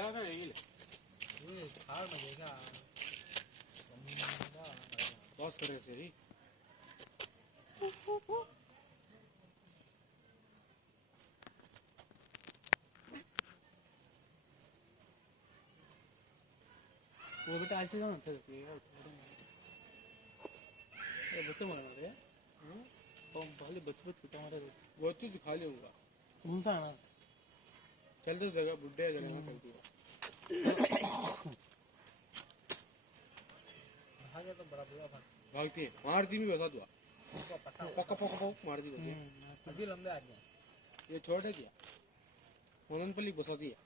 क्या है ये खाल में देखा बॉस कर रहे से ही वो बेटा आज से ना था ये बच्चे मर रहे हैं तो पहले बच्चे हमारे वो चीज खा लूंगा कौन सा ना चलते जगह बुढ़े जगह में चलती है भागे तो बड़ा बुरा भागती है मारती भी वैसा हुआ पक्का पक्का पक्का मारती रहती है अभी लंबे आ गए ये छोड़ है क्या मोनन पल्ली बसाती है